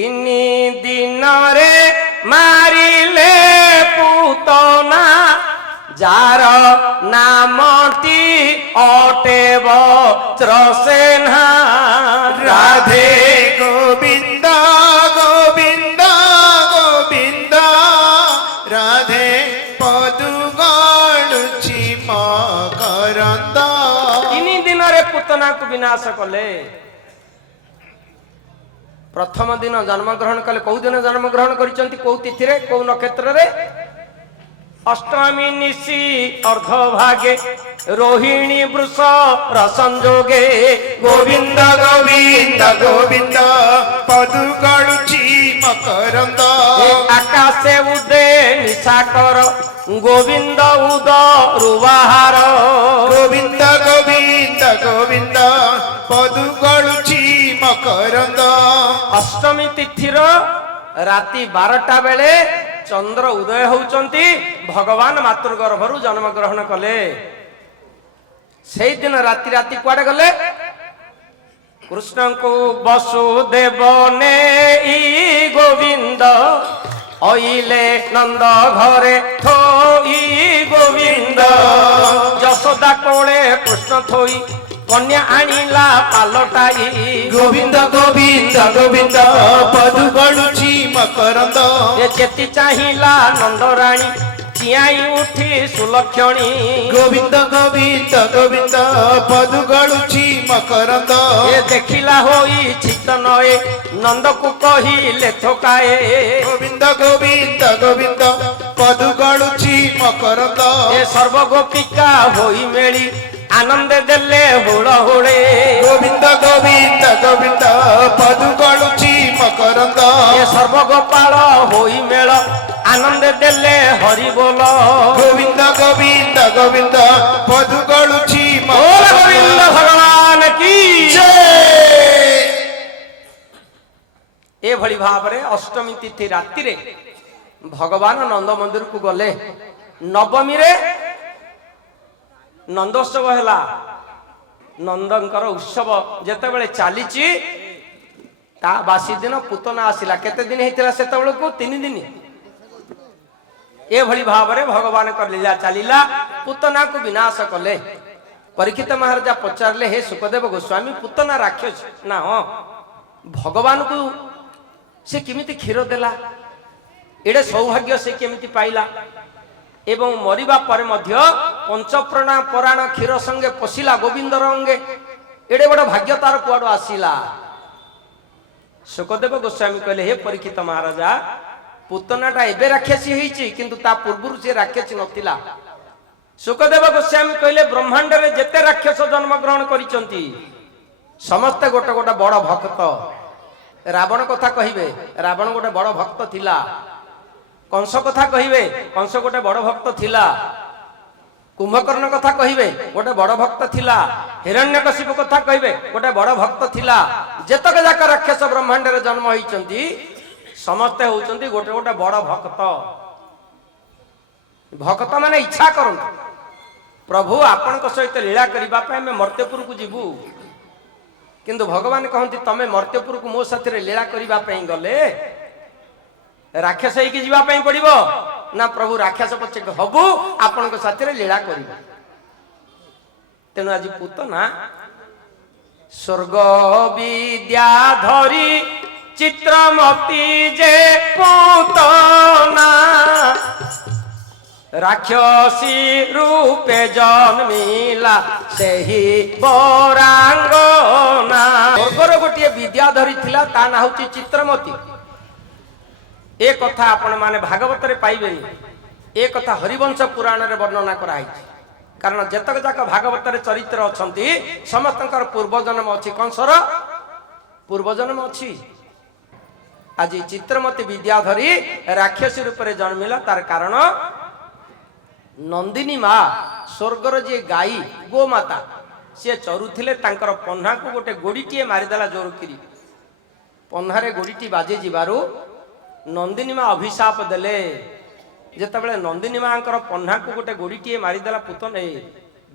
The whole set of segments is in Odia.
ତିନି ଦିନରେ ମାରିଲେ ପୁତନା ଯାର ନାମଟି ଅଟେ ବଜ୍ରସେନା। ରାଧେ ଗୋବିନ୍ଦ ଗୋବିନ୍ଦ ଗୋବିନ୍ଦ ରାଧେ ପଦୁ ଗଣୁଛି ମକରନ୍ଦ। ତିନି ଦିନରେ ପୁତନାକୁ ବିନାଶ କଲେ। ପ୍ରଥମ ଦିନ ଜନ୍ମଗ୍ରହଣ କଲେ। କୋଉ ଦିନ ଜନ୍ମଗ୍ରହଣ କରିଛନ୍ତି? କୋଉ ତିଥିରେ, କୋଉ ନକ୍ଷତ୍ରରେ? ଅଷ୍ଟମୀ ନିଶି ଅର୍ଦ୍ଧଭାଗେ ରୋହିଣୀ ବୃଷ ରସଂଯୋଗେ। ଗୋବିନ୍ଦ ଗୋବିନ୍ଦ ଗୋବିନ୍ଦ ପଦୁ ଗଣୁଛି ମକରନ୍ଦ। ଆକାଶେ ଉଦେ ନିଶାକର ଗୋବିନ୍ଦ ଉଦରୁ ବାହାର। ଗୋବିନ୍ଦ ଗୋବିନ୍ଦ ଗୋବିନ୍ଦ ପଦୁ ଗଳୁଛି ମକରନ୍ଦ। ଅଷ୍ଟମୀ ତିଥିର ରାତି 12ଟା ବେଳେ ଚନ୍ଦ୍ର ଉଦୟ ହଉଛନ୍ତି। ଭଗବାନ ମାତୃଗର୍ଭରୁ ଜନ୍ମଗ୍ରହଣ କଲେ। ସେଇଦିନ ରାତି ରାତି କୁଆଡେ ଗଲେ? କୃଷ୍ଣଙ୍କୁ ବସୁଦେବ ନେଇ ଗୋବିନ୍ଦ ଅଇଲେ ନନ୍ଦ ଘରେ ଥୋଇ। ଗୋବିନ୍ଦ ଯଶୋଦା କୋଳେ କୃଷ୍ଣ ଥୋଇ କନ୍ୟା ଆଣିଲା ପାଲଟାଇ। ଗୋବିନ୍ଦ ଗୋବିନ୍ଦ ଗୋବିନ୍ଦ ପଦୁ ଗଳୁଛି ମକରନ୍ଦ। ଏ ଯେତି ଚାହିଁଲା ନନ୍ଦରାଣୀ ଚିଆଇ ଉଠି ସୁଲକ୍ଷଣୀ। ଗୋବିନ୍ଦ ଗୋବିନ୍ଦ ଗୋବିନ୍ଦ ପଦୁ ଗଳୁଛି ମକରନ୍ଦ। ଏ ଦେଖିଲା ହୋଇ ଚିତ୍ତନଏ ନନ୍ଦକୁ କହିଲେ ଥୋକାଏ। ଗୋବିନ୍ଦ ଗୋବିନ୍ଦ ଗୋବିନ୍ଦ ପଦୁ ଗଳୁଛି ମକରନ୍ଦ। ଏ ସର୍ବଗୋପିକା ହୋଇ ମେଳି ଆନନ୍ଦ ଦେଲେ ହୁଳ ହୁଳେ। ଗୋବିନ୍ଦ ଗୋବିନ୍ଦ ଗୋବିନ୍ଦ ପଦୁ ଗଳୁଛି ମକରନ୍ଦ। ଏ ସର୍ବଗୋପାଳ ହୋଇ ମେଳ ଆନନ୍ଦ ଦେଲେ ହରି ବୋଲ। ଗୋବିନ୍ଦ ଗୋବିନ୍ଦ ଗୋବିନ୍ଦ ପଦୁ ଗଳୁଛି ଗୋବିନ୍ଦ ଭଗବାନ କି ଜୟ। ଏଭଳି ଭାବରେ ଅଷ୍ଟମୀ ତିଥି ରାତିରେ ଭଗବାନ ନନ୍ଦ ମନ୍ଦିରକୁ ଗଲେ। ନବମୀରେ ନନ୍ଦୋତ୍ସବ ହେଲା। ନନ୍ଦଙ୍କର ଉତ୍ସବ ଯେତେବେଳେ ଚାଲିଛି ତା ବାସି ଦିନ ପୁତନା ଆସିଲା। କେତେ ଦିନ ହେଇଥିଲା ସେତେବେଳକୁ? 3 ଦିନ। ଏଭଳି ଭାବରେ ଭଗବାନଙ୍କ ଲୀଳା ଚାଲିଲା। ପୁତନାକୁ ବିନାଶ କଲେ। ପରୀକ୍ଷିତ ମହାରାଜା ପଚାରିଲେ, ହେ ସୁଖଦେବ ଗୋସ୍ୱାମୀ, ପୁତନା ରାକ୍ଷସ ନା? ହଁ। ଭଗବାନଙ୍କୁ ସେ କେମିତି କ୍ଷୀର ଦେଲା? ଏଡେ ସୌଭାଗ୍ୟ ସେ କେମିତି ପାଇଲା? ଏବଂ ମରିବା ପରେ ମଧ୍ୟ ପଞ୍ଚପ୍ରାଣ ପରାଣ କ୍ଷୀର ସଙ୍ଗେ ପଶିଲା ଗୋବିନ୍ଦର ଅଙ୍ଗେ। ଏଡେ ବଡ ଭାଗ୍ୟ ତାର କୁଆଡୁ ଆସିଲା? ସୁଖଦେବ ଗୋସ୍ୱାମୀ କହିଲେ, ହେ ପରୀକ୍ଷିତ ମହାରାଜା, ପୁତନାଟା ଏବେ ରାକ୍ଷସୀ ହେଇଛି, କିନ୍ତୁ ତା ପୂର୍ବରୁ ସେ ରାକ୍ଷସୀ ନଥିଲା। ସୁଖଦେବ ଗୋସ୍ୱାମୀ କହିଲେ, ବ୍ରହ୍ମାଣ୍ଡରେ ଯେତେ ରାକ୍ଷସ ଜନ୍ମଗ୍ରହଣ କରିଛନ୍ତି ସମସ୍ତେ ଗୋଟେ ଗୋଟେ ବଡ ଭକ୍ତ। ରାବଣ କଥା କହିବେ, ରାବଣ ଗୋଟେ ବଡ ଭକ୍ତ ଥିଲା। କଂସ କଥା କହିବେ, କଂସ ଗୋଟେ ବଡ ଭକ୍ତ ଥିଲା। କୁମ୍ଭକର୍ଣ୍ଣ କଥା କହିବେ, ଗୋଟେ ବଡ ଭକ୍ତ ଥିଲା। ହିରଣ୍ୟକଶିପୁ କଥା କହିବେ, ଗୋଟେ ବଡ ଭକ୍ତ ଥିଲା। ଯେତକ ଯାକ ରାକ୍ଷସ ବ୍ରହ୍ମାଣ୍ଡରେ ଜନ୍ମ ହେଇଛନ୍ତି ସମସ୍ତେ ହଉଛନ୍ତି ଗୋଟେ ଗୋଟେ ବଡ ଭକ୍ତ। ଭକ୍ତ ମାନେ ଇଚ୍ଛା କରନ୍ତି, ପ୍ରଭୁ ଆପଣଙ୍କ ସହିତ ଲୀଳା କରିବା ପାଇଁ ଆମେ ମର୍ତ୍ତ୍ୟପୁରକୁ ଯିବୁ। କିନ୍ତୁ ଭଗବାନ କହନ୍ତି, ତମେ ମର୍ତ୍ତ୍ୟପୁରକୁ ମୋ ସାଥିରେ ଲୀଳା କରିବା ପାଇଁ ଗଲେ ରାକ୍ଷସ ହେଇକି ଯିବା ପାଇଁ ପଡିବ ନା? ପ୍ରଭୁ ରାକ୍ଷସ ପଛେ ହବୁ, ଆପଣଙ୍କ ସାଥିରେ ଲୀଳା କରିବୁ। ତେଣୁ ଆଜି ପୁତନା ସ୍ୱର୍ଗ ବିଦ୍ୟା ଧରି ଚିତ୍ରମତି ଯେ ପୁତନା ରାକ୍ଷସୀ ରୂପେ ଜନ୍ମିଲା ସେହି ବରାଙ୍ଗନା। ସ୍ୱର୍ଗର ଗୋଟିଏ ବିଦ୍ୟାଧରୀ ଥିଲା, ତା ନାଁ ହଉଛି ଚିତ୍ରମତି। ଏ କଥା ଆପଣ ମାନେ ଭାଗବତରେ ପାଇବେନି। ଏ କଥା ହରିବଂଶ ପୁରାଣରେ ବର୍ଣ୍ଣନା କରାଯାଇଛି। କାରଣ ଯେତକ ଯାକ ଭାଗବତରେ ଚରିତ୍ର ଅଛନ୍ତି ସମସ୍ତଙ୍କର ପୂର୍ବଜନ୍ମ ଅଛି। କଂସର ପୂର୍ବଜନ୍ମ ଅଛି। ଆଜି ଚିତ୍ରମତି ବିଦ୍ୟାଧରୀ ରାକ୍ଷସୀ ରୂପରେ ଜନ୍ମିଲା। ତାର କାରଣ ନନ୍ଦିନୀ ମା, ସ୍ୱର୍ଗର ଯିଏ ଗାଈ ଗୋମାତା, ସିଏ ଚରୁଥିଲେ। ତାଙ୍କର ପହ୍ନାକୁ ଗୋଟେ ଗୋଡିଟିଏ ମାରିଦେଲା ଜୋରକିରି। ପହ୍ନାରେ ଗୋଡିଟି ବାଜି ଯିବାରୁ ନନ୍ଦିନୀ ମା ଅଭିଶାପ ଦେଲେ। ଯେତେବେଳେ ନନ୍ଦିନୀ ମାଙ୍କର ପହ୍ନାକୁ ଗୋଟେ ଗୋଡିଟିଏ ମାରିଦେଲା ପୁତନା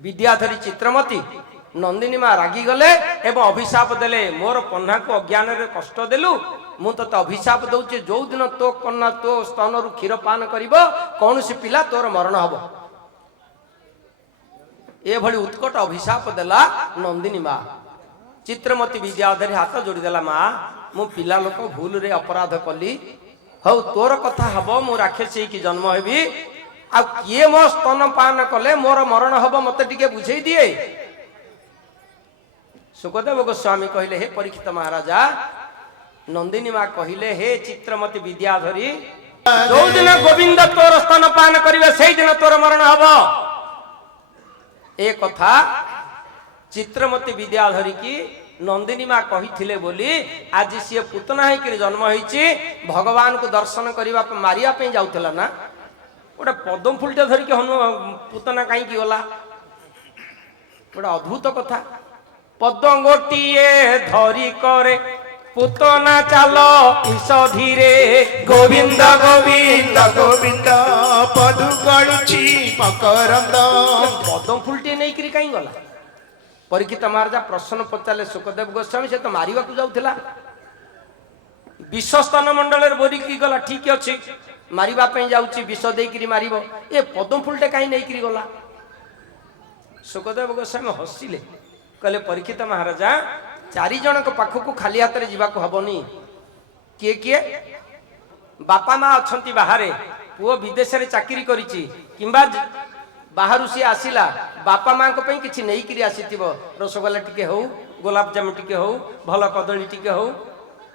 ବିଦ୍ୟାଧରୀ ଚିତ୍ରମତି, ନନ୍ଦିନୀ ମା ରାଗିଗଲେ ଏବଂ ଅଭିଶାପ ଦେଲେ, ମୋର ପହ୍ନାକୁ ଅଜ୍ଞାନରେ କଷ୍ଟ ଦେଲୁ, ମୁଁ ତତେ ଅଭିଶାପ ଦଉଛି, ଯୋଉ ଦିନ ତୋ କନ୍ୟା ତୋ ସ୍ତନରୁ କ୍ଷୀର ପାନ କରିବ କୌଣସି ପିଲା ତୋର ମରଣ ହବ। ଏଭଳି ଉତ୍କଟ ଅଭିଶାପ ଦେଲା ନନ୍ଦିନୀ ମା। ଚିତ୍ରମତୀ ବିଦ୍ୟାଧରୀ ହାତ ଯୋଡ଼ିଦେଲା, ମା ମୁଁ ପିଲା ଲୋକ ଭୁଲରେ ଅପରାଧ କଲି, ହଉ ତୋର କଥା ହବ, ମୁଁ ରାକ୍ଷସୀ ହେଇକି ଜନ୍ମ ହେବି, ଆଉ କିଏ ମୋ ସ୍ତନ ପାନ କଲେ ମୋର ମରଣ ହବ ମତେ ଟିକେ ବୁଝେଇ ଦିଏ। ସୁଖଦେବ ଗୋସ୍ୱାମୀ କହିଲେ, ହେ ପରୀକ୍ଷିତ ମହାରାଜା, ନନ୍ଦିନୀ ମା କହିଲେ, ହେ ଚିତ୍ରମତୀ ବିଦ୍ୟାଧରୀ, ଯୋଉ ଦିନ ଗୋବିନ୍ଦ ତୋର ସ୍ତନ ପାନ କରିବେ ସେଇଦିନ ତୋର ମରଣ ହବ। ଏ କଥା ଚିତ୍ରମତୀ ବିଦ୍ୟାଧରୀ କି ନନ୍ଦିନୀ ମା କହିଥିଲେ ବୋଲି ଆଜି ସିଏ ପୁତନା ହେଇକି ଜନ୍ମ ହେଇଛି। ଭଗବାନଙ୍କୁ ଦର୍ଶନ କରିବା ମାରିବା ପାଇଁ ଯାଉଥିଲା ନା, ଗୋଟେ ପଦ୍ମ ଫୁଲଟେ ଧରିକି ପୁତନା କାହିଁକି ଗଲା? ଗୋଟେ ଅଦ୍ଭୁତ କଥା। ପଦ୍ମ ଗୋଟିଏ ଧରି କରେ ପୁତନା ଚାଲ ଈଶ ଧୀରେ, ଗୋବିନ୍ଦ ଗୋବିନ୍ଦ ଗୋବିନ୍ଦ ପଦୁ ଗଳୁଛି ମକରନ୍ଦ। ପଦ୍ମ ଫୁଲଟିଏ ନେଇକିରି କାହିଁ ଗଲା? ପରୀକ୍ଷିତ ମହାରାଜା ପ୍ରଶ୍ନ ପଚାରିଲେ ସୁଖଦେବ ଗୋସ୍ୱାମୀ, ସେ ତ ମାରିବାକୁ ଯାଉଥିଲା, ବିଷ ସ୍ତନ ମଣ୍ଡଳରେ ବୋରିକି ଗଲା, ଠିକ ଅଛି ମାରିବା ପାଇଁ ଯାଉଛି, ବିଷ ଦେଇକିରି ମାରିବ, ଏ ପଦ୍ମ ଫୁଲଟେ କାହିଁ ନେଇକିରି ଗଲା? ସୁଖଦେବ ଗୋସ୍ୱାମୀ ହସିଲେ, କହିଲେ, ପରୀକ୍ଷିତ ମହାରାଜା, 4 ଜଣଙ୍କ ପାଖକୁ ଖାଲି ହାତରେ ଯିବାକୁ ହବନି। କିଏ କିଏ? ବାପା ମା ଅଛନ୍ତି ବାହାରେ, ପୁଅ ବିଦେଶରେ ଚାକିରି କରିଛି, କିମ୍ବା ବାହାରୁ ସିଏ ଆସିଲା, ବାପା ମାଙ୍କ ପାଇଁ କିଛି ନେଇକିରି ଆସିଥିବ, ରସଗୋଲା ଟିକେ ହଉ, ଗୋଲାପଜାମୁ ଟିକେ ହଉ, ଭଲ କଦଳୀ ଟିକେ ହଉ,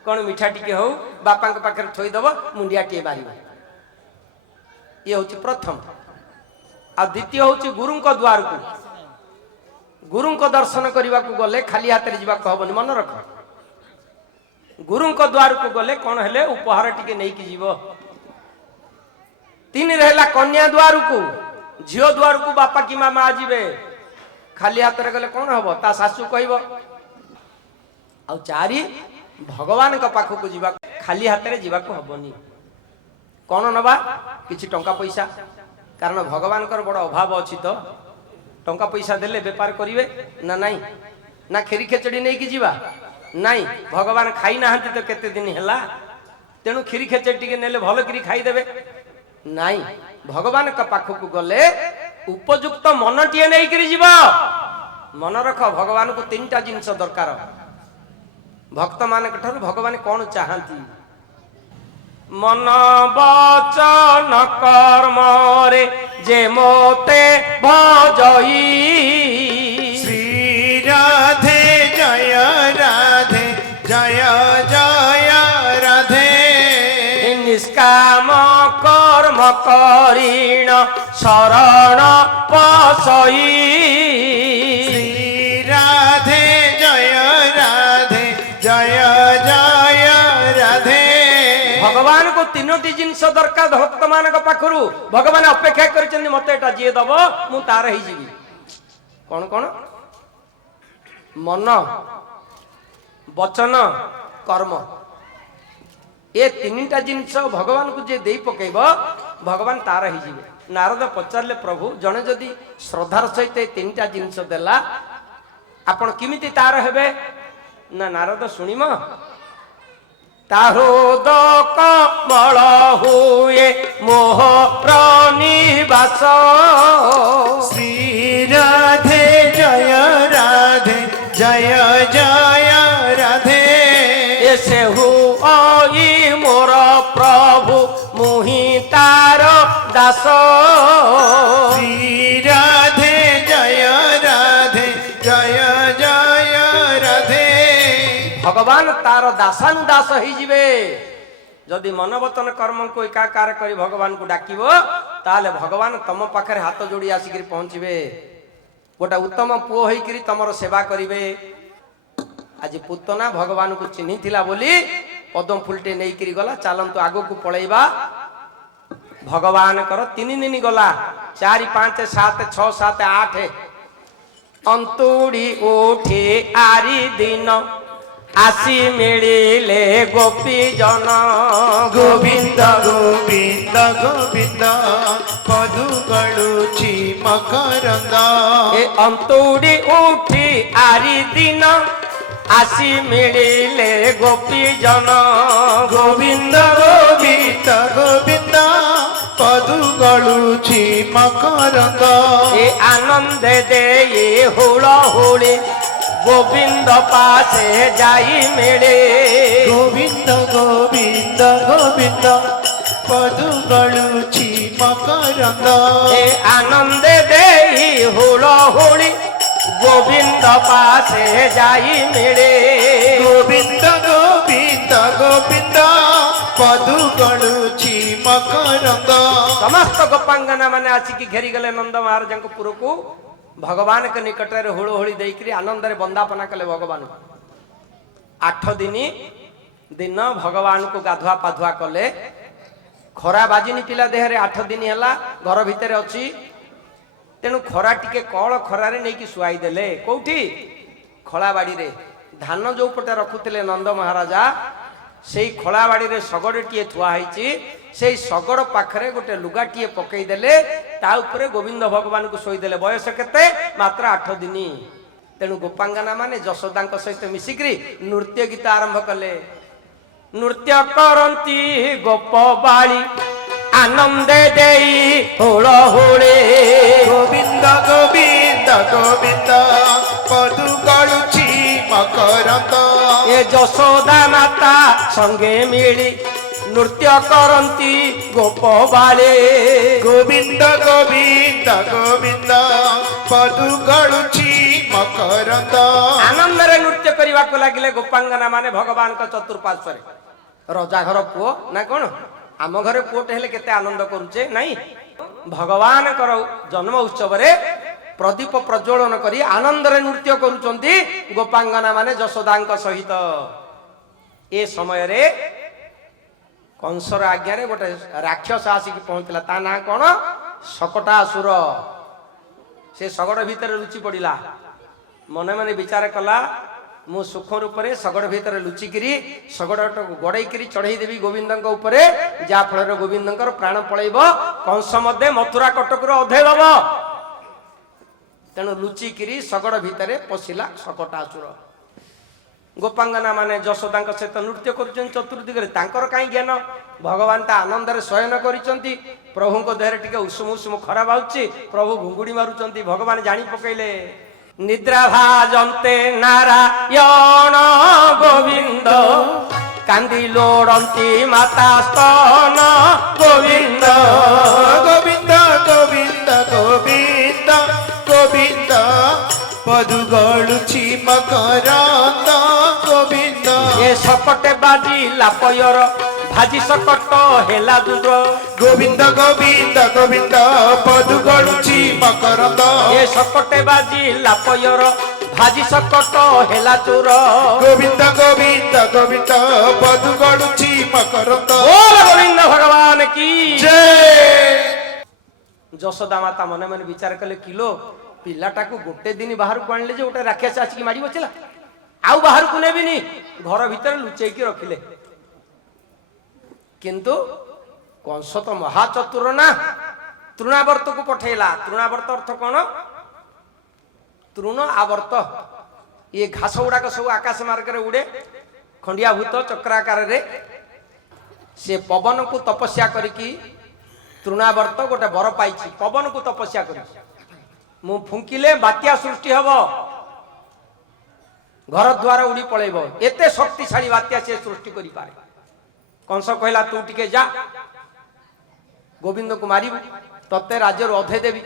କଣ ମିଠା ଟିକେ ହଉ, ବାପାଙ୍କ ପାଖରେ ଥୋଇଦବ, ମୁଣ୍ଡିଆଟିଏ ମାରିବ। ଇଏ ହଉଛି ପ୍ରଥମ। ଆଉ ଦ୍ୱିତୀୟ ହଉଛି ଗୁରୁଙ୍କ ଦ୍ୱାରକୁ। ଗୁରୁଙ୍କ ଦର୍ଶନ କରିବାକୁ ଗଲେ ଖାଲି ହାତରେ ଯିବାକୁ ହବନି, ମନେ ରଖ। ଗୁରୁଙ୍କ ଦ୍ୱାରକୁ ଗଲେ କଣ ହେଲେ ଉପହାର ଟିକେ ନେଇକି ଯିବ। 3 ହେଲା କନ୍ୟା ଦ୍ୱାରକୁ, ଝିଅ ଦ୍ୱାରକୁ ବାପା କିମ୍ବା ମା ଯିବେ, ଖାଲି ହାତରେ ଗଲେ କଣ ହବ? ତା ଶାଶୁ କହିବ। ଆଉ 4 ଭଗବାନଙ୍କ ପାଖକୁ ଯିବାକୁ ଖାଲି ହାତରେ ଯିବାକୁ ହବନି। କଣ ନବା? କିଛି ଟଙ୍କା ପଇସା, କାରଣ ଭଗବାନଙ୍କର ବଡ ଅଭାବ ଅଛି ତ, ଟଙ୍କା ପଇସା ଦେଲେ ବେପାର କରିବେ ନା ନାଇଁ? ନା କ୍ଷୀରି ଖେଚଡି ନେଇକି ଯିବା? ନାଇଁ, ଭଗବାନ ଖାଇ ନାହାନ୍ତି ତ କେତେ ଦିନ ହେଲା, ତେଣୁ କ୍ଷୀରି ଖେଚଡି ଟିକେ ନେଲେ ଭଲ କରି ଖାଇଦେବେ? ନାଇଁ, ଭଗବାନଙ୍କ ପାଖକୁ ଗଲେ ଉପଯୁକ୍ତ ମନଟିଏ ନେଇକିରି ଯିବ। ମନେ ରଖ, ଭଗବାନଙ୍କୁ 3ଟା ଜିନିଷ ଦରକାର। ଭକ୍ତ ମାନଙ୍କ ଠାରୁ ଭଗବାନ କଣ ଚାହାନ୍ତି? ମନ ବଚନ କର୍ମରେ ଯେ ମୋତେ ଭଜଇ, ଶ୍ରୀ ରାଧେ ଜୟ ରାଧେ ଜୟ ଜୟ ରାଧେ। ନିଷ୍କାମ କର୍ମ କରିଣ ଶରଣ ପଶଇ, ଶ୍ରୀ ରାଧେ ଜୟ ରାଧେ ଜୟ ଜୟ ରାଧେ। ଭଗବାନଙ୍କୁ 3ଟି ଜିନିଷ ଦରକାର ଭକ୍ତ ମାନଙ୍କ ପାଖରୁ। ଭଗବାନ ଅପେକ୍ଷା କରିଛନ୍ତି, ମତେ ଏଟା ଯିଏ ଦବ ମୁଁ ତାର ହେଇଯିବି। କଣ କଣ? ମନ, ବଚନ, କର୍ମ। ଏ 3ଟା ଜିନିଷ ଭଗବାନଙ୍କୁ ଯିଏ ଦେଇ ପକେଇବ, ଭଗବାନ ତାର ହେଇଯିବେ। ନାରଦ ପଚାରିଲେ, ପ୍ରଭୁ, ଜଣେ ଯଦି ଶ୍ରଦ୍ଧାର ସହିତ ଏ 3ଟା ଜିନିଷ ଦେଲା, ଆପଣ କେମିତି ତାର ହେବେ? ନା ନାରଦ ଶୁଣିମ, ତା ହୃଦ କମଳ ହୁଏ ମୋହର ନିବାସ, ଶ୍ରୀ ରାଧେ ଜୟ ରାଧେ ଜୟ ଜୟ ରାଧେ। ସେ ହୁଇ ମୋର ପ୍ରଭୁ ମୁହିଁ ତାର ଦାସ, ଶ୍ରୀ ରାଧେ ଜୟ ରାଧେ ଜୟ ଜୟ ରାଧେ। ଭଗବାନ ତାର ଦାସାନୁଦାସ ହେଇଯିବେ। ଯଦି ମନବତନ କର୍ମକୁ ଏକାକାର କରି ଭଗବାନଙ୍କୁ ଡାକିବ, ତାହେଲେ ଭଗବାନ ତମ ପାଖରେ ହାତ ଯୋଡ଼ି ଆସିକିରି ପହଞ୍ଚିବେ, ଗୋଟେ ଉତ୍ତମ ପୁଅ ହେଇକିରି ତମର ସେବା କରିବେ। ଆଜି ପୁତନା ଭଗବାନଙ୍କୁ ଚିହ୍ନିଥିଲା ବୋଲି ପଦ୍ମ ଫୁଲଟେ ନେଇକିରି ଗଲା। ଚାଲନ୍ତୁ ଆଗକୁ ପଳେଇବା। ଭଗବାନଙ୍କର 3 ଦିନ ଗଲା, 4, 5, 7, 6, 7, 8। ଅନ୍ତୁଡ଼ି ଉଠି ଆରି ଦିନ আসি মিলিলে গোপী জন গোবিন্দ গোবিন্দ গোবিন্দ পদু গড়ুছি মকরন্দ এ অন্তুড়ি উঠি আরি দিন আসি মিলিলে গোপী জন গোবিন্দ গোবিন্দ গোবিন্দ পদু গଳୁଛି মকরন্দ এ আনন্দে দেই হুল হুলি গোবিন্দ পাশে যাই মিলে গোবিন্দ গোবিন্দ গোবিন্দ পদু গଳୁଛି মকরন্দ এ আনন্দে দেই হুল হুলি গোবিন্দ পাশে যাই মিলে গোবিন্দ গোবিন্দ গোবিন্দ পদু গଳୁଛି মকরন্দ समस्त गोपांगना माने आसिकी घेरी गले नंद महाराज पुरकू भगवान के निकट रे हुड़ होली देकरी आनंद रे वंदापना कले भगवान 8 दिन भगवान को गाधुआ पाधुआ कले खरा बाजिनी पिला देह रे 8 दिन हला घर भितर अछि तेनु खरा टिके कळ खरा रे नेकी सुआई देले कोठी खळा बाड़ी रे धान जो पटे रखुतले नंद महाराजा सेई खळा बाड़ी रे सगड़टिए थुआ हैची सेई सगड़ पाखरे गोटे लुगाटिए पकई देले ता ऊपर गोविंद भगवान को सोई देले बयस केते मात्र 8 दिन तेणु गोपांगना माने जशोदांक सहित मिसिक्री नृत्य गीत आरंभ कले नृत्य करंती गोप बाली आनंदे देई होळ होळे गोविंद गोविंद गोविंद पदु गळୁଛି मकरंद ए जशोदा माता संगे मिली नृत्य करंती गोप बाले गोविंद गोविंद गोविंद पदु गळୁଛି मकरंद आनंद रे नृत्य करने को लगिले गोपांगना माने भगवान का चतुर्पार्श्व रजा घर पुओ ना कौन आम घरे पुओटे हेले केते आनंद करूचे नहीं भगवान कर जन्म उत्सव रे प्रदीप प्रज्वलन करी आनंद रे नृत्य करूचंती गोपांगना माने जशोदांक सहित ए समय रे कंसर आज्ञा रे गोटे राक्षस आसिक पहुंचला ता ना कौन शकटासुर से सगड़ भीतर रुचि पड़िला मने मने विचार कला मु सुख रूप से सगड़ भीतर लुचिकी सगड़ गड़ेकरी चढ़ई देवी गोविंद जा फल गोविंद प्राण पलैब कंस मध्य मथुरा कटक अधे दब तेणु लुचिकी सगड़ भितर पशिला शकटासुर गोपांगना माने जशोदा सहित नृत्य कर चतुर्दिगरे कहीं ज्ञान भगवान ता आनंद शयन करिसंती प्रभु को देहरे टिके उषुम उषुम खराब आउची प्रभु घुंगुड़ी मारुचंती भगवान जानी पकैले निद्रा भाजंते नारायण गोविंद कांदी लोड़ंती माता स्तन गोविंद गोविंद गोविंद गोविंद गोविंद पदु गळୁଛି मकरंद गोविंद ये सकटे बाजी लापयर भाजी सकट हेला दूर गोविंद गोविंद गोविंद पदु गळୁଛି मकरंद ये सकटे बाजी लापयर भाजी सकट हेला चूर गोविंद गोविंद गोविंद पदु गळୁଛି मकरंद बोल गोविंद भगवान की जय जशोदा माता मने मने विचार कले किलो पिलाटा को गोटे दिन बाहर को आणले जे गोटे राक्षस आसिक मारी बचला आउ बाहर को नेबिनी घर भीतर लुचेकी रखिले किंतु कंस तो महाचतुर ना तृणावर्त को पठेला तृणावर्त अर्थ कौन तृण आवर्त ये घास गुड़ाक सब आकाश मार्ग रे उड़े खंडिया भूत चक्राकार रे से पवन को तपस्या करिकी तृणावर्त गोटे बर पाई पवन को तपस्या करी मु फुंकिले बात्या सृष्टि हब घर द्वार उड़ी पलैब एते शक्तिशाली बात्या से सृष्टि करि पारे कंस कहला तू टिके जा गोविंद को मारिबु तते राज्य अधे देवी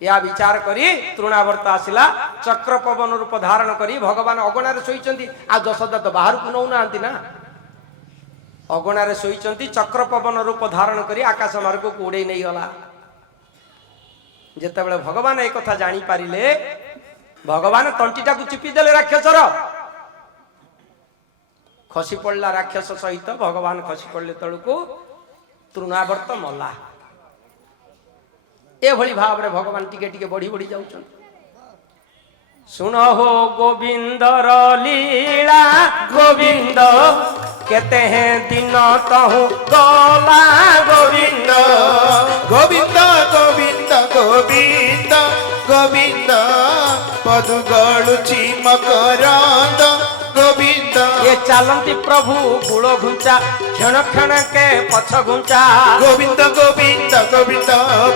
या विचार करी तृणावर्त आसिला चक्र पवन रूप धारण करी भगवान अगणार शोइचंती आ जशोदा तो बाहर को नौ नांती ना अगणार शोइचंती चक्र पवन रूप धारण करी आकाश मार्ग को उड़े नहीं गला जेतेबेले भगवान एक कथा जानी पारिले भगवान तंटीटा को चिपी देले राक्षसर खसी पड़ला राक्षस सहित भगवान खसी पड़ले तळको तृणावर्त मला ए भली भाव रे भगवान टिके टिके बढ़ी बढ़ी जाउछन सुन हो गोविंदर लीला गोविंद केते हैं दिन तहु गला गोविंद गोविंद गोविंद गोविंद गोविंद पदु गळୁଛି मकरंद ଗୋବିନ୍ଦ ये चालंती प्रभु गुड़ घुंचा क्षण क्षण के पछ घुंचा ଗୋବିନ୍ଦ ଗୋବିନ୍ଦ ଗୋବିନ୍ଦ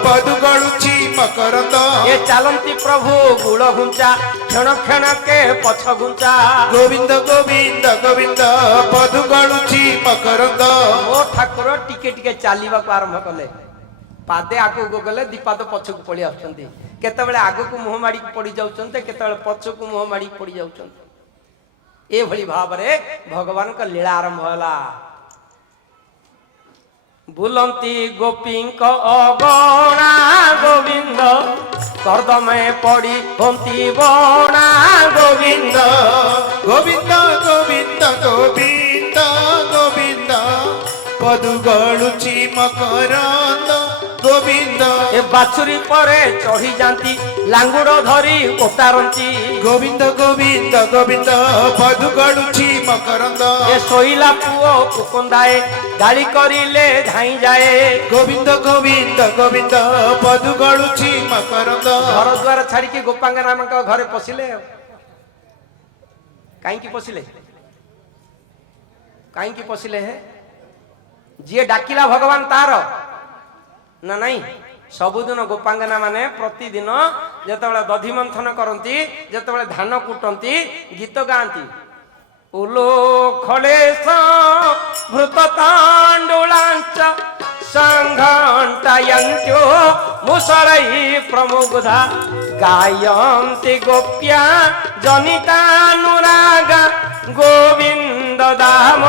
ପଦୁ ଗଳୁଛି ମକରନ୍ଦ ये चालंती प्रभु गुड़ घुंचा क्षण क्षण के पछ घुंचा ଗୋବିନ୍ଦ ଗୋବିନ୍ଦ ଗୋବିନ୍ଦ ପଦୁ ଗଳୁଛି ମକରନ୍ଦ ମୋ ଠାକୁର ଟିକେ ଟିକେ ଚାଲିବାକୁ ଆରମ୍ଭ କଲେ ପାଦେ ଆଗକୁ ଗଲେ ଦିପାଦ ପଛକୁ ପଳେଇ ଆସୁଛନ୍ତି କେତେବେଳେ ଆଗକୁ ମୁହଁ ମାଡ଼ିକି ପଡି ଯାଉଛନ୍ତି କେତେବେଳେ ପଛକୁ ମୁହଁ ମାଡ଼ିକି ପଡି ଯାଉଛନ୍ତି ଏଭଳି ଭାବରେ ଭଗବାନଙ୍କ ଲୀଳା ଆରମ୍ଭ ହେଲା ବୁଲନ୍ତି ଗୋପୀଙ୍କ ଅଗଣା ଗୋବିନ୍ଦ କର୍ଦମେ ପଡି ହନ୍ତି ବଣା ଗୋବିନ୍ଦ ଗୋବିନ୍ଦ ଗୋବିନ୍ଦ ଗୋବିନ୍ଦ ଗୋବିନ୍ଦ ପଦୁ ଗଳୁଛି ମକରନ୍ଦ ଗୋବିନ୍ଦ ଏ ବାଛୁରୀ ପରେ ଚଢି ଯାନ୍ତି ଲାଙ୍ଗୁଡ ଧରି ଓଟାରନ୍ତି ଗୋବିନ୍ଦ ଗୋବିନ୍ଦ ଗୋବିନ୍ଦ ପଦୁ ଗଳୁଛି ମକରନ୍ଦ ଏ ଶୋଇଲା ପୁଅ କୁକୁନ୍ଦାଏ ଗାଳି କରିଲେ ଧାଇଁ ଯାଏ ଗୋବିନ୍ଦ ଗୋବିନ୍ଦ ଗୋବିନ୍ଦ ପଦୁ ଗଳୁଛି ମକରନ୍ଦ ଘର ଦ୍ୱାର ଛାଡିକି ଗୋପାଙ୍ଗ ନାମକ ଘରେ ପଶିଲେ କାହିଁକି ପଶିଲେ କାହିଁକି ପଶିଲେ ହେ ଯିଏ ଡାକିଲା ଭଗବାନ ତାର ନା ନାଇଁ ସବୁଦିନ ଗୋପାଙ୍ଗନା ମାନେ ପ୍ରତିଦିନ ଯେତେବେଳେ ଦଧି ମନ୍ଥନ କରନ୍ତି ଯେତେବେଳେ ଧାନ କୁଟନ୍ତି ଗୀତ ଗାଆନ୍ତି ଉଲୋ ଖଳେଶ ଭୃତ ତାଣ୍ଡୁଳାଞ୍ଚ ସଂଘଣ୍ଟାୟନ୍ତ୍ୟୋ ମୁସଳೈ ପ୍ରମୁଗ୍ଧା ଗାୟନ୍ତି ଗୋପ୍ୟା ଜନିତାନୁରାଗା ଗୋବିନ୍ଦ ଦାମ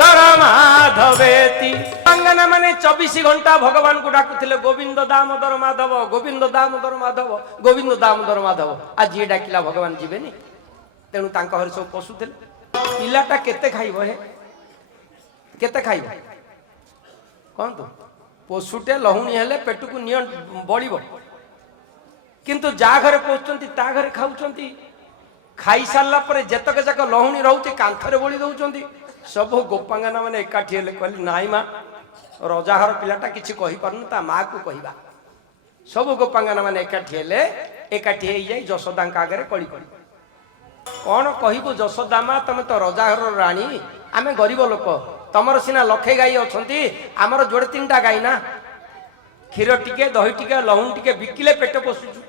ଦର ମାଧବେତି ଅଙ୍ଗନା ମାନେ 24 ଘଣ୍ଟା ଭଗବାନଙ୍କୁ ଡାକୁଥିଲେ ଗୋବିନ୍ଦ ଦାମୋଦର ମାଧବ ଗୋବିନ୍ଦ ଦାମୋଦର ମାଧବ ଗୋବିନ୍ଦ ଦାମୋଦର ମାଧବ ଆଉ ଯିଏ ଡାକିଲା ଭଗବାନ ଯିବେନି ତେଣୁ ତାଙ୍କ ଘରେ ସବୁ ପଶୁଥିଲେ ପିଲାଟା କେତେ ଖାଇବ ହେ କେତେ ଖାଇବ କହନ୍ତୁ ପଶୁଟେ ଲହୁଣୀ ହେଲେ ପେଟକୁ ନିଅ ବଳିବ କିନ୍ତୁ ଯାହା ଘରେ ପଶୁଛନ୍ତି ତା ଘରେ ଖାଉଛନ୍ତି ଖାଇସାରିଲା ପରେ ଯେତକ ଯାକ ଲହୁଣୀ ରହୁଛି କାନ୍ଥରେ ବୋଳି ଦଉଛନ୍ତି ସବୁ ଗୋପାଙ୍ଗନା ମାନେ ଏକାଠି ହେଲେ କହିଲେ ନାଇଁ ମା ରଜାଘର ପିଲାଟା କିଛି କହିପାରୁନି ତା ମା କୁ କହିବା ସବୁ ଗୋପାଙ୍ଗନା ମାନେ ଏକାଠି ହେଲେ ଏକାଠି ହେଇଯାଇ ଯଶୋଦାଙ୍କ ଆଗରେ କଳି କଳି କଣ କହିବୁ ଯଶୋଦା ମା ତମେ ତ ରଜାଘର ରାଣୀ ଆମେ ଗରିବ ଲୋକ ତମର ସିନା ଲକ୍ଷେ ଗାଈ ଅଛନ୍ତି ଆମର ଯୋଡ଼େ ତିନିଟା ଗାଈ ନା କ୍ଷୀର ଟିକେ ଦହି ଟିକେ ଲହୁଣୀ ଟିକେ ବିକିଲେ ପେଟ ପୋଷୁଛୁ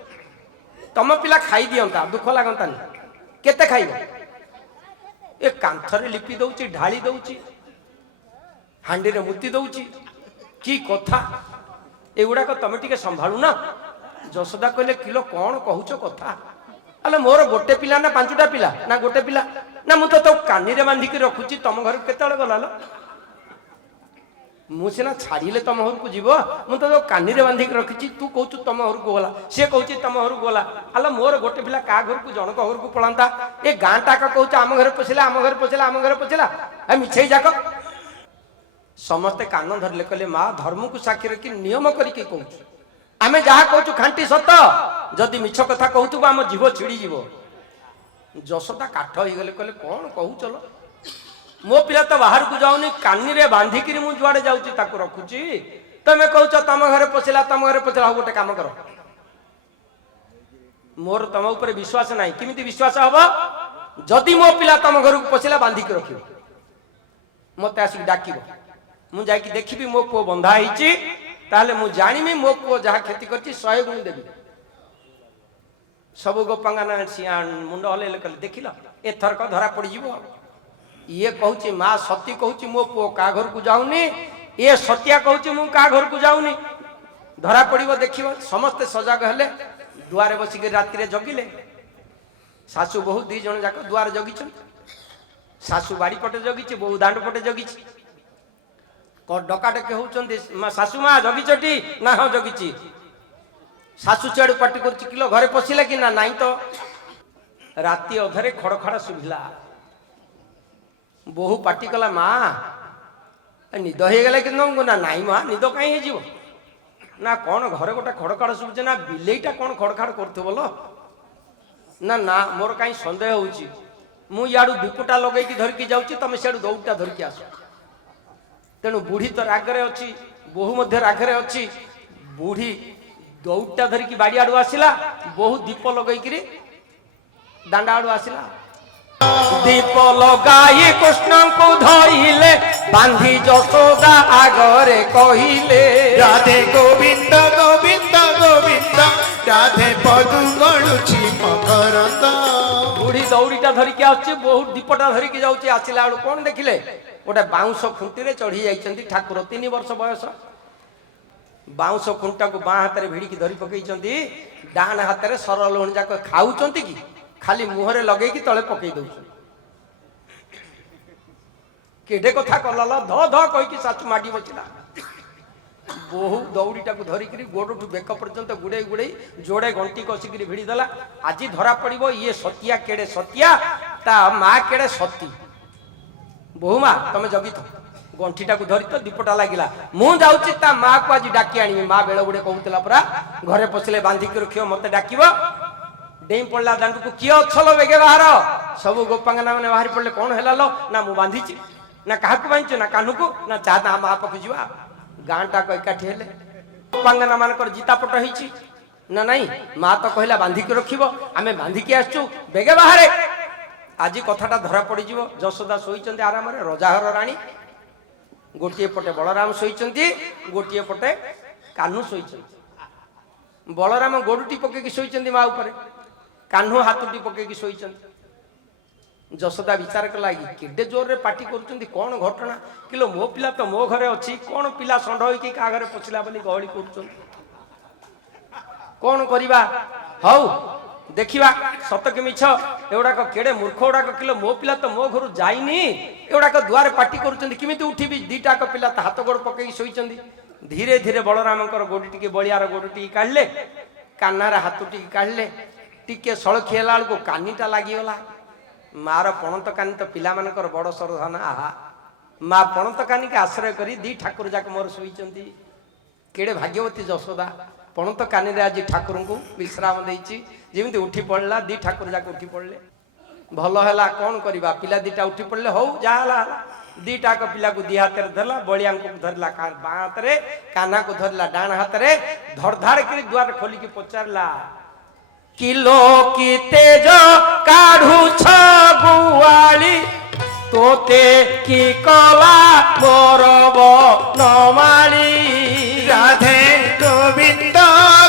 ତମ ପିଲା ଖାଇ ଦିଅନ୍ତା ଦୁଃଖ ଲାଗନ୍ତାନି କେତେ ଖାଇବ ଏ କାନ୍ଥରେ ଲିପି ଦଉଛି ଢାଳି ଦଉଛି ହାଣ୍ଡିରେ ମୁତି ଦଉଛି କି କଥା ଏଗୁଡାକ ତମେ ଟିକେ ସମ୍ଭାଳୁ ନା ଯଶୋଦା କହିଲେ କିଲୋ କଣ କହୁଛ କଥା ଆଲେ ମୋର ଗୋଟେ ପିଲା ନା 5ଟା ପିଲା ନା ଗୋଟେ ପିଲା ନା ମୁଁ ତ ତାକୁ କାନିରେ ବାନ୍ଧିକି ରଖୁଛି ତମ ଘରକୁ କେତେବେଳେ ଗଲାଲ ମୁଁ ସିନା ଛାଡ଼ିଲେ ତମ ଘରକୁ ଯିବ ମୁଁ ତ ତାକୁ କାନିରେ ବାନ୍ଧିକି ରଖିଛି ତୁ କହୁଛୁ ତମ ଘରକୁ ଗଲା ସିଏ କହୁଛି ତମ ଘରକୁ ଗଲା ଆଲ ମୋର ଗୋଟେ ପିଲା କାହା ଘରକୁ ଜଣକ ଘରକୁ ପଳାନ୍ତା ଏ ଗାଁ ଟାକ କହୁଛ ଆମ ଘରେ ପଶିଲା ଆମ ଘରେ ପଶିଲା ଆମ ଘରେ ପଶିଲା ଏ ମିଛେଇ ଯାକ ସମସ୍ତେ କାନ ଧରିଲେ କହିଲେ ମା ଧର୍ମକୁ ସାକ୍ଷୀ ରଖି ନିୟମ କରିକି କହୁଛୁ ଆମେ ଯାହା କହୁଛୁ ଖାଣ୍ଟି ସତ ଯଦି ମିଛ କଥା କହୁଥିବ ଆମ ଜୀବ ଛିଡ଼ିଯିବ ଯଶୋଦା କାଠ ହେଇଗଲେ କହିଲେ କଣ କହୁଚଲ ମୋ ପିଲା ତ ବାହାରକୁ ଯାଉନି କାନିରେ ବାନ୍ଧିକିରି ମୁଁ ଯୁଆଡେ ଯାଉଛି ତାକୁ ରଖୁଛି ତମେ କହୁଛ ତମ ଘରେ ପଶିଲା ହଉ ଗୋଟେ କାମ କର ମୋର ତମ ଉପରେ ବିଶ୍ୱାସ ନାହିଁ କେମିତି ବିଶ୍ୱାସ ହବ ଯଦି ମୋ ପିଲା ତମ ଘରକୁ ପଶିଲା ବାନ୍ଧିକି ରଖିବ ମତେ ଆସିକି ଡାକିବ ମୁଁ ଯାଇକି ଦେଖିବି ମୋ ପୁଅ ବନ୍ଧା ହେଇଛି ତାହେଲେ ମୁଁ ଜାଣିବି ମୋ ପୁଅ ଯାହା କ୍ଷତି କରିଛି 100 ଗୁଣ ଦେବି ସବୁ ଗୋପାଙ୍ଗନା ମୁଣ୍ଡ ହଲେଇଲେ କହିଲେ ଦେଖିଲ ଏଥରକ ଧରା ପଡିଯିବ ଇଏ କହୁଛି ମା ସତୀ କହୁଛି ମୋ ପୁଅ କାହା ଘରକୁ ଯାଉନି ଇଏ ସତ୍ୟା କହୁଛି ମୁଁ କାହା ଘରକୁ ଯାଉନି ଧରା ପଡିବ ଦେଖିବ ସମସ୍ତେ ସଜାଗ ହେଲେ ଦୁଆରେ ବସିକି ରାତିରେ ଜଗିଲେ ଶାଶୁ ବୋହୂ 2 ଜଣ ଯାକ ଦୁଆରେ ଜଗିଛନ୍ତି ଶାଶୁ ବାଡି ପଟେ ଜଗିଛି ବୋହୂ ଦାଣ୍ଡ ପଟେ ଜଗିଛି ଡକାଡକି ହଉଛନ୍ତି ଶାଶୁ ମା ଜଗିଛଟି ନା ହଁ ଜଗିଛି ଶାଶୁ ସିଆଡୁ ପାଟି କରୁଛି କିଲୋ ଘରେ ପଶିଲା କି ନା ନାଇଁ ତ ରାତି ଅଧରେ ଖଡ ଖଡ ଶୁଭିଲା ବୋହୂ ପାଟି କଲା ମା ନିଦ ହେଇଗଲା କି ନା ନାଇଁ ମା ନିଦ କାହିଁ ହେଇଯିବ ନା କଣ ଘରେ ଗୋଟେ ଖଡ ଖଡ ଶୁଭୁଛି ନା ବିଲେଇଟା କଣ ଖଡ ଖଡ କରୁଥିବ ବୋଲ ନା ନା ମୋର କାହିଁ ସନ୍ଦେହ ହଉଛି ମୁଁ ଇଆଡୁ ଦୀପଟା ଲଗେଇକି ଧରିକି ଯାଉଛି ତମେ ସିଆଡୁ ଦଉଡଟା ଧରିକି ଆସ ତେଣୁ ବୁଢୀ ତ ରାଗରେ ଅଛି ବୋହୂ ମଧ୍ୟ ରାଗରେ ଅଛି ବୁଢୀ ଦଉଡଟା ଧରିକି ବାଡି ଆଡୁ ଆସିଲା ବୋହୂ ଦୀପ ଲଗେଇକିରି ଦାଣ୍ଡ ଆଡୁ ଆସିଲା दीप लगाई कृष्ण को धरिले बांधी जशोदा आगरे कहिले राधे गोविंद गोविंद गोविंद राधे पदु गलुची मकरंद बुढ़ी दौड़ीटा धरिकी आछे बहुत दीपटा धरिकी जाउची आसिला बेलू कोन देखिले गोटे बाउंश खुंटी रे चढ़ी जाइछंती ठाकुर 3 वर्ष बयस बाउंश खुंटा को बाँ हाथ में भिड़िकी धरी पकईचंती डान हाथ में सरल लुण जाक खाऊचंती कि खाली मुहरे लगेकी तले पकई दउछन केडे कथा कलल ध ध कहिकी साचु माडी बचिला बहु दौड़ीटा को धरिकी गोड़ठू बेक पर्यंत गुड़े गुड़े जोड़े गंटी कसिकी भिड़ी देला आज धरा पड़िबो ये सतिया केड़े सतिया ता माँ केड़े सती बहु माँ तमे जगी तो गंठीटा को धरी तो दीपटा लगिला मु जाउची ता माँ को आज डाकी आनी माँ बेल गुड़े कहूला परा घरे पशिले बांधिकी रखियो मते डाकिबो डेई पड़ला दांडू को किए अच्छलो बेगे बाहर सब गोपांगना मैंने बाहर पड़ले कौन है लो ना मु बांधीची ना क्या बांधु ना कानू को ना चाह ना माँ पाख जा गाँटा को एकाठी हेले गोपांगना मानकर जीतापट होईची ना नहीं माँ तो कहला बांधिकी रखिबो आमे बांधिकी आसचु बेगे बाहर आज कथाटा धरा पड़ी जीवो जशोदा शोईचंती आराम रे रजाघर राणी गोटे पटे बलराम शोईचंती गोटे पटे कान्हू शोईचंती बलराम गोड़ुटी पकेकी शोईचंती माँ ऊपर कान्हू हाथटी पकेकी शोईचंती जशोदा विचार कला केडे जोर रे पार्टी करूचंती कौन घटना किलो मो पिला तो मो घरे अच्छी कौन पिला षंढ होइकी का घरे पछिला बोली गहली करूचंती कौन करिबा हौ देखिबा सत के मिछ एउडाक केडे मूर्ख उडाक किलो मो पिला तो मो घरु जाइनी एउडाक दुआरे पार्टी करूचंती किमिति उठिबी दीटा को पिला हाथ गोड़ पकेकी शोईचंती धीरे धीरे बलरामकर गोड़ी टिके बलियार गोड़ी टिके काढले कान्हार हाथ टिके काढले टिके सळखी हेला को कानीटा लागिगला मार पणत कानी तो पिला मानकर बड़ सरधान आहा माँ पणत कानी के आश्रय करी दी ठाकुर जाक मोर शोईचंती केड़े भाग्यवती जशोदा पणत कानी रे आज ठाकुर को विश्राम देइची जेमिति उठी पड़ला दी ठाकुर जाक उठी पड़ले भल हैला कौन करिबा पिला दीटा उठी पड़ले हौ जा हला दीटा को पिला को दी हाथ रे धरला बलिया को धरला बाँ हाथ रे कान्हा को धरला डाण हाथ रे धरधार करी द्वार खोली के पचारला किलो की तेज काढ़ू गुआली तोते की कला मोरब नमाली राधे गोविंद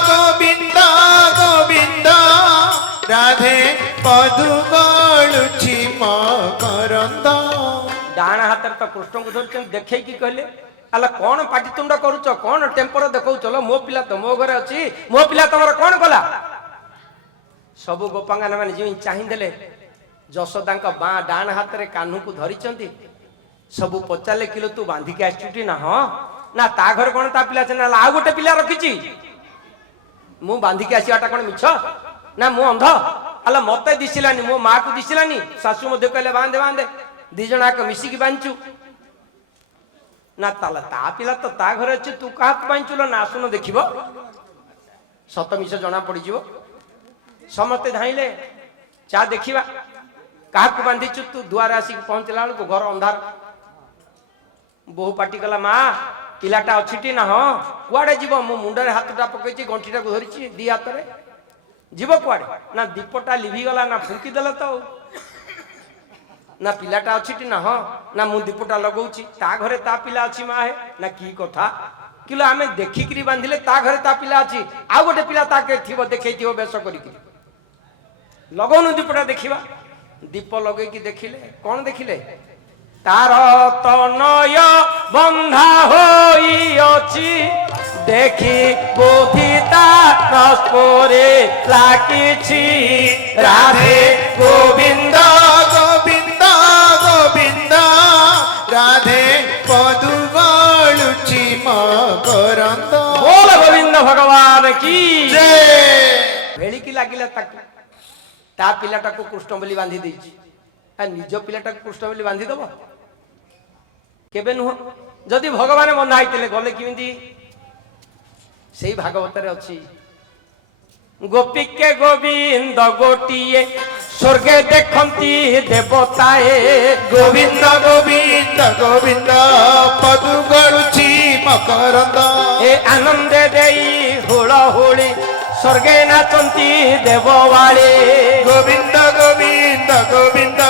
गोविंद गोविंद राधे पदु गलुची मकरंद डाण हाथ तो कृष्ण को धरते देखे कि कहले अल कौन पाटितुंड करूच कौन टेम्पर देखौ चलो मो पिला तो मो घरे अच्छी मो पिला तुम कौन कला सबु गोपांगना मैंने जी चाहिए जशोदा बाँ डाण हाथ में कान्हू को धरी सबू पचारे किलो तू बांधिकी आसुटी ना हाँ ना ता घर कौन ता पिला ना आ गोटे पिला रखी मु बांधिकी आसवाटा कौन मिछ ना मु अंध अल मत दिशलानी मो माँ को दिशलानी शाशु मध्य कहले बांधे बांधे दी जन आक मिसिकी बांधु ना ताला ता पिला तो ता घर अच्छे तू क्या बांधुल ना आसुन देख सत मिछ जना पड़ज समस्ते धाइले चा देखा क्या बांधीचु तू दुआर आसिक पहुंचला बेलू घर अंधार बहु पाटी कला माँ पिलाटा अच्छी ना हाँ कुआड़े जीव मो मुंडे हाथटा पकई गंठीटा को धरी दी हाथ में जीव कुआड़े ना दीपटा लिभिगला ना फुंकीदेला तो ना पिलाटा अच्छी ना हाँ ना मु दीपटा लगाऊँ ता घरे ता पिला अच्छी माँ है ना की कथा किलो आमे देखिकी बांधिले ता घरे ता पिला अच्छी आ गोटे पिला ताके थी देखे बेश कर लगौनु दीपटा देखा दीप लगे कि देखिले कौन देखिले तार तनय बंधा होई अछि देखी बुधिता नस्परे लागिछि राधे गोविंद गोविंद गोविंद राधे पदु गलुची मकरंद बोल गोविंद भगवान की जय भेलिकी लागिला ताकू ता पिलाटा को कृष्ण बोली बांधी देछि निज पिलाटा को कृष्ण बोली बांधी दब केबे नुह जदि भगवान बंधा होइतिले गले किमिति सेई भागवत रे अछि गोपी के गोविंद गोटिए स्वर्गे देखंती देवताए गोविंद गोविंद गोविंद पदु गलुची मकरंद ए आनंदे देई होळ होळी स्वर्गे नाचंती देववाले गोविंद गोविंद गोविंद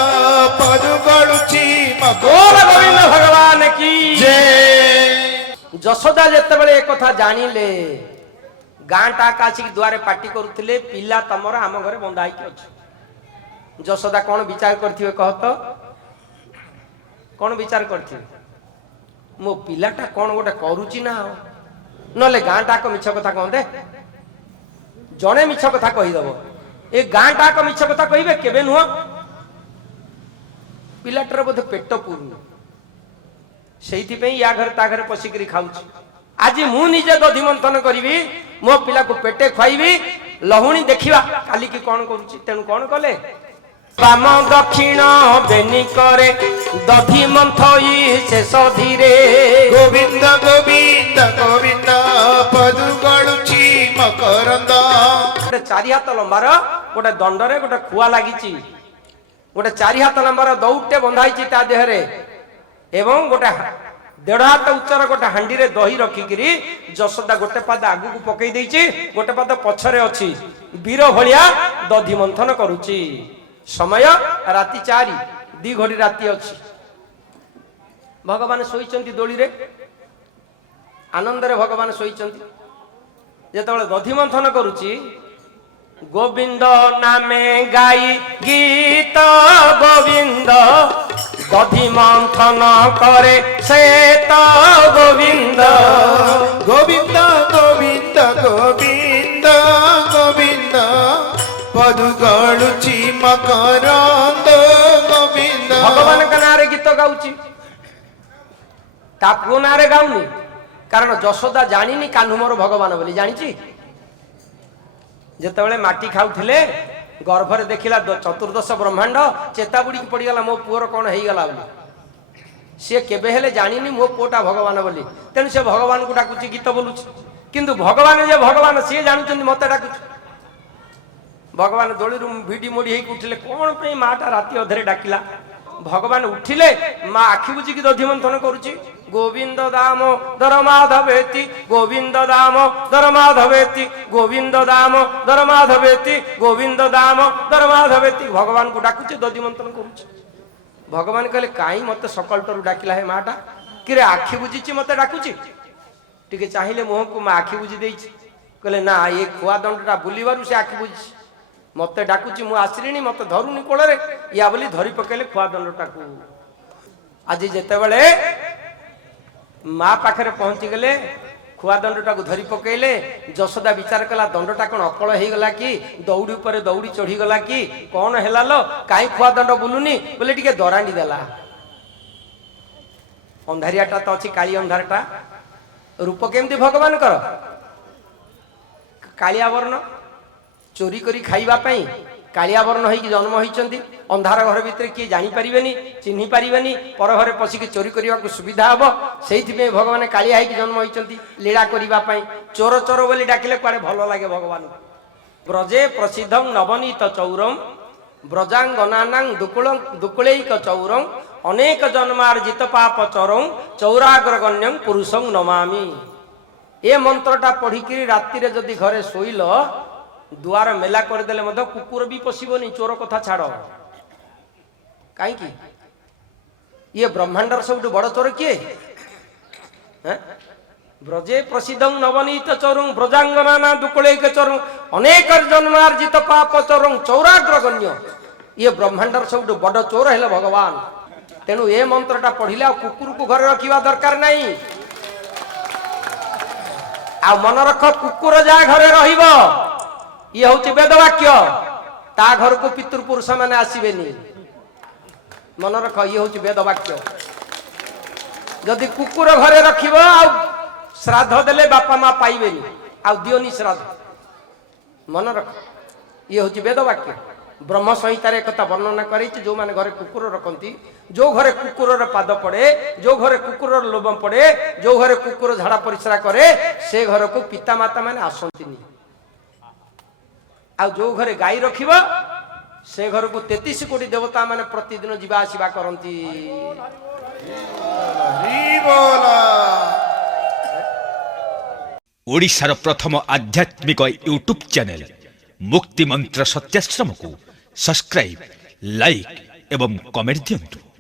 ଯଶୋଦା ଯେତେବେଳେ ଏ କଥା ଜାଣିଲେ ଗାଁ ଟାକ ଆସିକି ଦୁଆରେ ପାଟି କରୁଥିଲେ ପିଲା ତମର ଆମ ଘରେ ବନ୍ଧା ହେଇକି ଅଛି। ଯଶୋଦା କଣ ବିଚାର କରିଥିବେ କହ ତ? କଣ ବିଚାର କରିଥିବେ? ମୋ ପିଲାଟା କଣ ଗୋଟେ କରୁଛି ନା, ନହେଲେ ଗାଁ ଟାକ ମିଛ କଥା କହନ୍ତେ? ଜଣେ ମିଛ କଥା କହିଦବ, ଏ ଗାଁ ଟାକ ମିଛ କଥା କହିବେ କେବେ ନୁହଁ। ପିଲାଟାର ବୋଧେ ପେଟ ପୁରୁନି, ସେଇଥିପାଇଁ ୟା ଘରେ ତା ଘରେ ପଶିକିରି ଖାଉଛି। ଆଜି ମୁଁ ନିଜେ ଦଧି ମନ୍ଥନ କରିବି, ମୋ ପିଲାକୁ ପେଟେ ଖୁଆଇବି, ଲହୁଣୀ ଦେଖିବା କାଲିକି କଣ କରୁଛି। ତେଣୁ କଣ କଲେ, ବାମ ଦକ୍ଷିଣ ବେନି କରେ ଦଧି ମନ୍ଥଇ ଶେଷ ଧୀରେ। ଗୋବିନ୍ଦ ଗୋବିନ୍ଦ ଗୋବିନ୍ଦ ପଦୁ ଗଳୁଛି ମକରନ୍ଦ। ଗୋଟେ 4 ହାତ ଲମ୍ବାର ଗୋଟେ ଦଣ୍ଡରେ ଗୋଟେ ଖୁଆ ଲାଗିଛି, ଗୋଟେ 4 ହାତ ଲମ୍ବାର ଦଉଟେ ବନ୍ଧା ହେଇଛି ତା ଦେହରେ, ଏବଂ ଗୋଟେ 1.5 ହାତ ଉଚ୍ଚର ଗୋଟେ ହାଣ୍ଡିରେ ଦହି ରଖିକିରି ଯଶୋଦା ଗୋଟେ ପାଦ ଆଗକୁ ପକେଇ ଦେଇଛି, ଗୋଟେ ପାଦ ପଛରେ ଅଛି, ବୀର ଭଳିଆ ଦଧି ମନ୍ଥନ କରୁଛି। ସମୟ ରାତି 4, 2 ଘଡ଼ି ରାତି ଅଛି। ଭଗବାନ ଶୋଇଛନ୍ତି ଦୋଳିରେ, ଆନନ୍ଦରେ ଭଗବାନ ଶୋଇଛନ୍ତି। ଯେତେବେଳେ ଦଧି ମନ୍ଥନ କରୁଛି, ଗୋବିନ୍ଦ ନାମେ ଗାଇ ଗୀତ ଗୋବିନ୍ଦ ଦଧି ମନ୍ଥନ କରେ ସେ ତ ଗୋବିନ୍ଦ। ଗୋବିନ୍ଦ ଗୋବିନ୍ଦ ଗୋବିନ୍ଦ ଗୋବିନ୍ଦ ପଦୁ ଗଳୁଛି ମକରନ୍ଦ ଗୋବିନ୍ଦ। ଭଗବାନଙ୍କ ନାଁରେ ଗୀତ ଗାଉଛି, ତା ପୁଅ ନାଁରେ ଗାଉନି। କାରଣ ଯଶୋଦା ଜାଣିନି କାହ୍ନୁ ମୋର ଭଗବାନ ବୋଲି, ଜାଣିଛି। ଯେତେବେଳେ ମାଟି ଖାଉଥିଲେ ଗର୍ଭରେ ଦେଖିଲା ଚତୁର୍ଦଶ ବ୍ରହ୍ମାଣ୍ଡ, ଚେତା ବୁଡିକି ପଡିଗଲା ମୋ ପୁଅର କଣ ହେଇଗଲା ବୋଲି। ସିଏ କେବେ ହେଲେ ଜାଣିନି ମୋ ପୁଅଟା ଭଗବାନ ବୋଲି, ତେଣୁ ସେ ଭଗବାନଙ୍କୁ ଡାକୁଛି, ଗୀତ ବୋଲୁଛି। କିନ୍ତୁ ଭଗବାନ ଯେ ଭଗବାନ ସିଏ ଜାଣୁଛନ୍ତି ମତେ ଡାକୁଛି। ଭଗବାନ ଦୋଳିରୁ ଭିଡି ମୋଡି ହେଇକି ଉଠିଲେ, କଣ ପାଇଁ ମାଟା ରାତି ଅଧରେ ଡାକିଲା? ଭଗବାନ ଉଠିଲେ, ମା ଆଖି ବୁଝିକି ଦଧି ମନ୍ଥନ କରୁଛି। ଗୋବିନ୍ଦ ଦାମ ଦର ମାଧବେତି, ଗୋବିନ୍ଦ ଦାମ ଦର ମାଧବେତି, ଗୋବିନ୍ଦ ଦାମ ଦର ମାଧବେତି, ଗୋବିନ୍ଦ ଦାମ ଦର ମାଧବେତି। ଭଗବାନଙ୍କୁ ଡାକୁଛି, ଦଧି ମନ୍ଥନ କରୁଛି। ଭଗବାନ କହିଲେ, କାହିଁ ମତେ ସକାଳଟାରୁ ଡାକିଲା ହେ ମାଟା? କିରେ ଆଖି ବୁଝିଛି ମତେ ଡାକୁଛି? ଟିକେ ଚାହିଁଲେ ମୁହଁକୁ, ମା ଆଖି ବୁଝି ଦେଇଛି। କହିଲେ ନା, ଏ ଖୁଆ ଦଣ୍ଡଟା ବୁଲିବାରୁ ସେ ଆଖି ବୁଝିଛି, ମତେ ଡାକୁଛି, ମୁଁ ଆସିଲିଣି, ମତେ ଧରୁନି କୋଳରେ, ୟା ବୋଲି ଧରି ପକେଇଲେ ଖୁଆ ଦଣ୍ଡଟାକୁ। ଆଜି ଯେତେବେଳେ ମା ପାଖରେ ପହଞ୍ଚି ଗଲେ, ଖୁଆ ଦଣ୍ଡଟାକୁ ଧରି ପକେଇଲେ, ଯଶୋଦା ବିଚାର କଲା, ଦଣ୍ଡଟା କଣ ଅକଳ ହେଇଗଲା କି? ଦୌଡ଼ି ଉପରେ ଦୌଡ଼ି ଚଢିଗଲା କି? କଣ ହେଲା ଲୋ, କାହିଁ ଖୁଆ ଦଣ୍ଡ ବୁଲୁନି? ବୋଲେ ଟିକେ ଦରାଣ୍ଡି ଦେଲା। ଅନ୍ଧାରିଆଟା ତ ଅଛି, କାଳି ଅନ୍ଧାରଟା। ରୂପ କେମିତି ଭଗବାନଙ୍କର? କାଳିଆ ବର୍ଣ୍ଣ, ଚୋରି କରି ଖାଇବା ପାଇଁ କାଳିଆ ବର୍ଣ୍ଣ ହେଇକି ଜନ୍ମ ହେଇଛନ୍ତି। ଅନ୍ଧାର ଘର ଭିତରେ କିଏ ଜାଣିପାରିବେନି, ଚିହ୍ନି ପାରିବେନି, ପର ଘରେ ପଶିକି ଚୋରି କରିବାକୁ ସୁବିଧା ହବ। ସେଇଥିପାଇଁ ଭଗବାନ କାଳିଆ ହେଇକି ଜନ୍ମ ହେଇଛନ୍ତି, ଲୀଳା କରିବା ପାଇଁ। ଚୋର ଚୋର ବୋଲି ଡାକିଲେ କୁଆଡେ ଭଲ ଲାଗେ ଭଗବାନଙ୍କୁ। ବ୍ରଜେ ପ୍ରସିଦ୍ଧ ନବନୀତ ଚୌରମ ବ୍ରଜାଙ୍ଗନାନାଂ ଦୁକୁଳୈକ ଚୌରଂ ଅନେକ ଜନ୍ମାର୍ଜିତ ପାପ ଚରଂ ଚୌରାଗ୍ରଗଣ୍ୟଂ ପୁରୁଷଂ ନମାମି। ଏ ମନ୍ତ୍ରଟା ପଢିକିରି ରାତିରେ ଯଦି ଘରେ ଶୋଇଲ, ଦୁଆର ମେଲା କରିଦେଲେ ମଧ୍ୟ କୁକୁର ବି ପଶିବନି, ଚୋର କଥା ଛାଡ। କାହିଁକି? ଇଏ ବ୍ରହ୍ମାଣ୍ଡର ସବୁଠୁ ବଡ ଚୋର କିଏ? ବ୍ରଜେ ପ୍ରସିଦ୍ଧ ନବନୀତ ଚୋରଂ ବ୍ରଜାଙ୍ଗନା ଦୁକୁଳୈକ ଚୋରଂ ଅନେକ ଜନ୍ମାର୍ଜିତ ପାପ ଚୋରଂ ଚୌରାଗ୍ରଗଣ୍ୟ। ଇଏ ବ୍ରହ୍ମାଣ୍ଡର ସବୁଠୁ ବଡ ଚୋର ହେଲେ ଭଗବାନ। ତେଣୁ ଏ ମନ୍ତ୍ରଟା ପଢିଲେ ଆଉ କୁକୁରକୁ ଘରେ ରଖିବା ଦରକାର ନାହିଁ। ଆଉ ମନେ ରଖ, କୁକୁର ଯାହା ଘରେ ରହିବ, ଇଏ ହଉଛି ବେଦ ବାକ୍ୟ, ତା ଘରକୁ ପିତୃପୁରୁଷ ମାନେ ଆସିବେନି। ମନେ ରଖ, ଇଏ ହଉଛି ବେଦ ବାକ୍ୟ। ଯଦି କୁକୁର ଘରେ ରଖିବ, ଆଉ ଶ୍ରାଦ୍ଧ ଦେଲେ ବାପା ମା ପାଇବେନି, ଆଉ ଦିଅନି ଶ୍ରାଦ୍ଧ। ମନେ ରଖ, ଇଏ ହଉଛି ବେଦ ବାକ୍ୟ। ବ୍ରହ୍ମ ସଂହିତାରେ ଏକଥା ବର୍ଣ୍ଣନା କରିଛି, ଯୋଉମାନେ ଘରେ କୁକୁର ରଖନ୍ତି, ଯୋଉ ଘରେ କୁକୁରର ପାଦ ପଡେ, ଯୋଉ ଘରେ କୁକୁରର ଲୋମ ପଡେ, ଯୋଉ ଘରେ କୁକୁର ଝାଡା ପରିସ୍ରା କରେ, ସେ ଘରକୁ ପିତା ମାତା ମାନେ ଆସନ୍ତିନି। ଆଉ ଯୋଉ ଘରେ ଗାଈ ରଖିବ, ସେ ଘରକୁ 33 କୋଟି ଦେବତା ମାନେ ପ୍ରତିଦିନ ଯିବା ଆସିବା କରନ୍ତି। ଓଡ଼ିଶାର ପ୍ରଥମ ଆଧ୍ୟାତ୍ମିକ ୟୁଟ୍ୟୁବ୍ ଚ୍ୟାନେଲ୍ ମୁକ୍ତି ମନ୍ତ୍ର ସତ୍ୟାଶ୍ରମକୁ ସବସ୍କ୍ରାଇବ୍, ଲାଇକ୍ ଏବଂ କମେଣ୍ଟ ଦିଅନ୍ତୁ।